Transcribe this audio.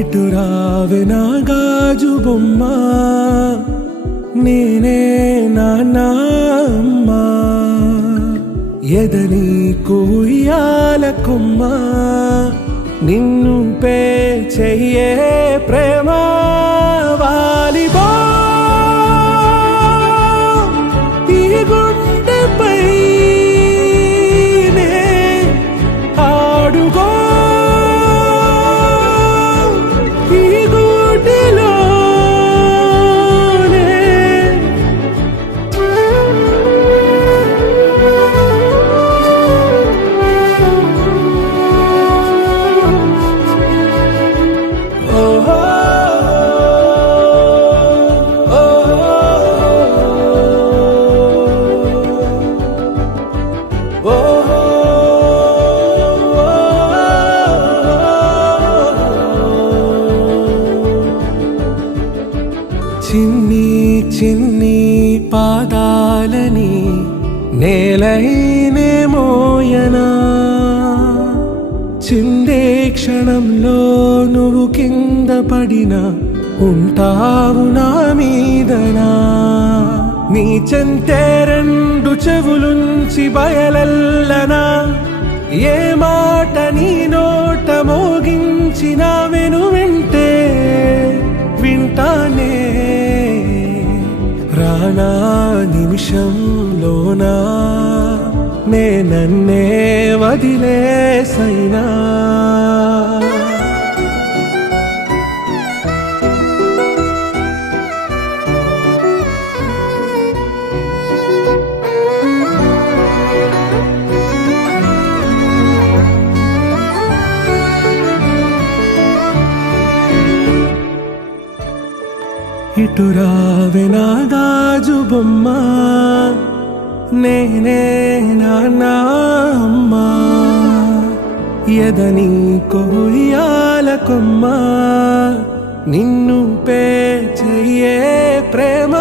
ఇటు రావే నా గాజు బొమ్మ, నేనే నాన్న అమ్మా. ఎదని కూయాల కొమ్మ, నిన్ను పే చెయ్యే ప్రేమ వాలిబో. ఈ గుండెపై నే ఆడుగో, ఈ గుడిలోనే. చిన్ని చిన్ని పాదాలని నేలైనే మోయనా, చిందే క్షణంలో నువ్వు కింద పడినా ఉంటావు నా మీదనా. నీ చెంతే రెండు చెవులుంచి బయలెల్లనా, ఏ మాట నీ నోట మోగించిన వెను వింటే వింటానే. రానా నిమిషంలోనా నే నన్నే వదిలేసైనా. ఇటు రావే నా గాజు బొమ్మ, నేనే నాన్న అమ్మా. ఎదని కొయ్యాల కొమ్మ, నిన్ను పే చెయ్యే ప్రేమ